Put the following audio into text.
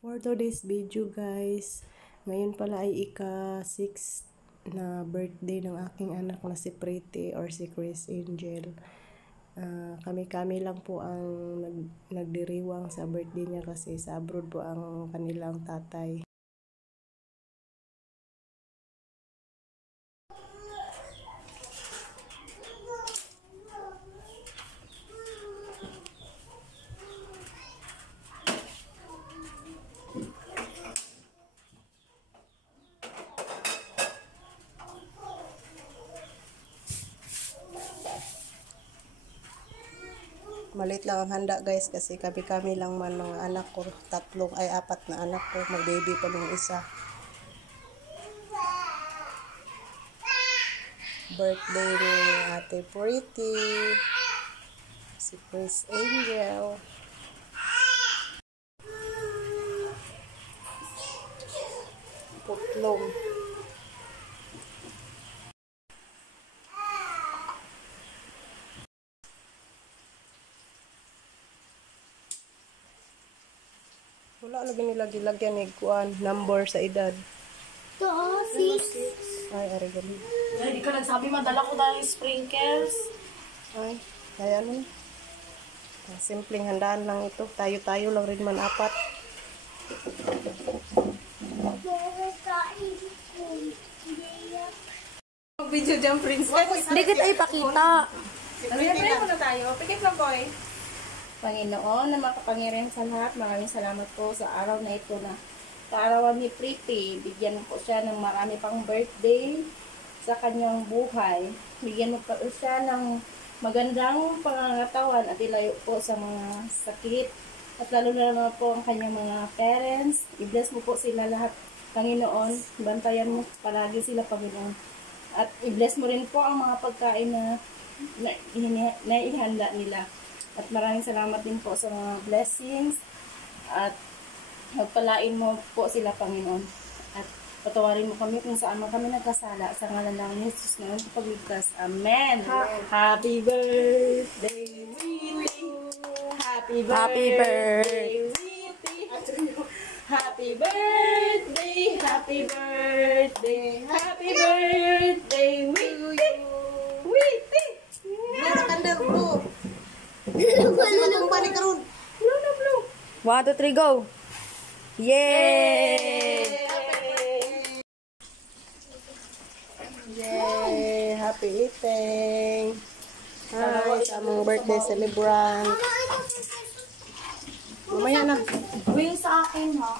For today's video guys, ngayon pala ay ika-6 na birthday ng aking anak na si Pretty or si Chris Angel. Kami-kami lang po ang nagdiriwang sa birthday niya kasi sa abroad po ang kanilang tatay. Maliit lang ang handa guys kasi kami-kami lang man mga anak ko. Apat na anak ko. Mag-baby pa yung isa. Birthday ni Ate Pretty. Si Chris Angel. Putlong. Wala lagi nila gilagyan ni kuan number sa edad. 6. Ay, arigali. Hindi ka nagsabi, madala ko dahil sprinkles. Ay, kaya ano. Simpleng handaan lang ito. Tayo-tayo lang rin man apat. Video dyan, princess. Hindi kita ipakita. Pray muna tayo. Pikit lang, boy. Panginoon na makapangyarihan sa lahat, maraming salamat po sa araw na ito na kaarawan ni Pretty. Bigyan mo po siya ng marami pang birthday sa kanyang buhay. Bigyan mo po siya ng magandang pangangatawan at ilayo po sa mga sakit. At lalo na naman po ang kanyang mga parents. I-bless mo po sila lahat, Panginoon. Bantayan mo palagi sila, Panginoon. At i-bless mo rin po ang mga pagkain na ihanda nila. At maraming salamat din po sa mga blessings. At magpalain mo po sila, Panginoon. At patawarin mo kami kung saan man kami nagkasala. Sa ngalan ng Jesus na pagligtas. Amen. Happy birthday, Witty. Happy birthday, Witty. Happy birthday, happy birthday, happy birthday, Witty. Witty. One, two, three, go! Yay! Yay! Happy eating! Hi, sa among birthday celebrant. Mamaya na. Wing sa akin, ha?